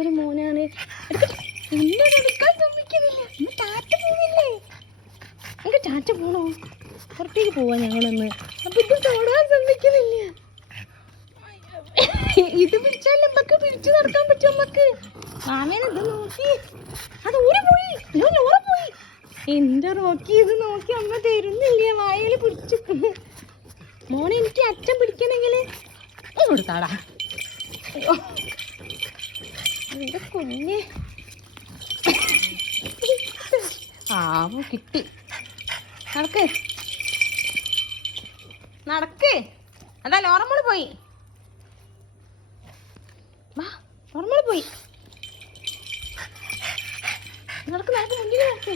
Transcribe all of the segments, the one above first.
ഒരു മോനാണ്. എടുക്കാൻ സമ്മതിക്കുന്നില്ല. ടാറ്റ പോവില്ലേ? നമുക്ക് ടാറ്റ പോണോ? പുറത്തേക്ക് പോവാ ഞങ്ങളൊന്ന്. അപ്പൊ ഇത് തൊടാൻ സമ്മതിക്കുന്നില്ല. ഇത് പിടിച്ചാൽ നമുക്ക് പിടിച്ചു നടക്കാൻ പറ്റും. നമുക്ക് മാമേനെ ഇത് നോക്കി അത് ഊരി പോയി. ഓറ പോയി. എന്റെ റോക്കി ഇത് നോക്കി അമ്മ തരുന്നില്ല. വായയിൽ പിടിച്ചു. മോനെ എനിക്ക് അച്ഛൻ പിടിക്കണമെങ്കിൽ കൊടുത്താടാ. എന്റെ കുഞ്ഞ് ആവോ കിട്ടി. നടക്ക് നടക്ക്. അതാ ലോറമ്മള് പോയി. വാ ലോറമ്മള് പോയി. നടക്ക് നടക്ക് മുന്നിൽ നടക്ക്.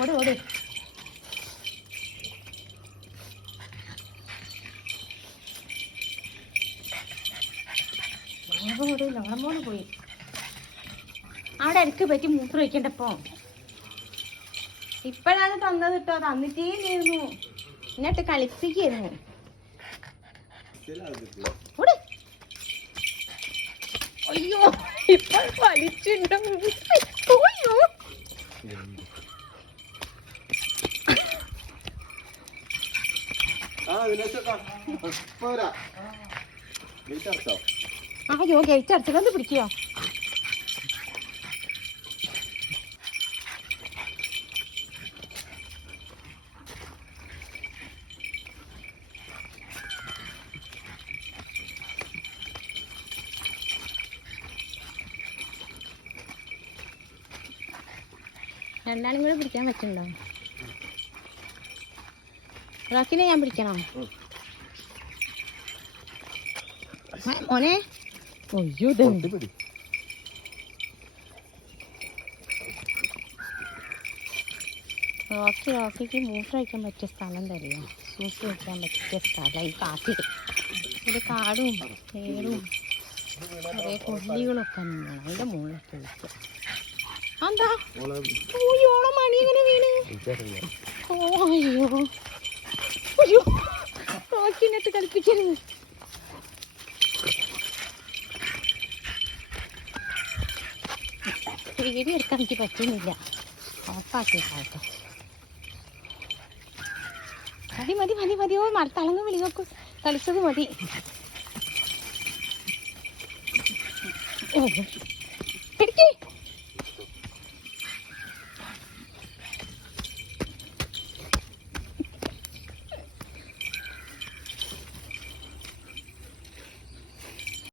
ഓട് ഓട്. ലോറമ്മോട് പോയി. അവിടെ ഇടയ്ക്ക് പറ്റി മൂത്രം വയ്ക്കണ്ടപ്പോ. ഇപ്പഴാണ് തന്നത് കേട്ടോ. തന്നിട്ടേ ആയിരുന്നു. എന്നിട്ട് കളിപ്പിക്കായിരുന്നു. അയ്യോ ഇപ്പൊ വലിച്ചുണ്ടാവും. അയ്യോ അയ്യോ ഗേറ്റ് അടച്ചത് പിടിക്കോ? രണ്ടാളും കൂടെ പിടിക്കാൻ പറ്റുന്നുണ്ടോ? റോക്കിനെ ഞാൻ പിടിക്കണോ മോനെ? അയ്യോ റോക്കിക്ക് മൂത്ര വയ്ക്കാൻ പറ്റിയ സ്ഥലം തരുമോ? സൂസ് വയ്ക്കാൻ പറ്റിയ സ്ഥലം ഈ കാട്ടിൽ. ഒരു കാടും പേടും കുറേ കൊല്ലികളൊക്കെ വേണം. അതിൻ്റെ മുകളിലൊക്കെ വയ്ക്കുക. എന്താ ഓയോളം മണി എങ്ങനെ വീണ്? ഓ അയ്യോ അയ്യോ റോക്കിനകത്ത് കളിപ്പിക്കരുത്. പേടി എടുക്കാൻ എനിക്ക് പറ്റുന്നില്ല. ഓഫാക്കിയിട്ടാട്ടെ. മതി മതി മതി മതിയോ. തളങ്ങ് വിളി നോക്കൂ. കളിച്ചത് മതി. ഓ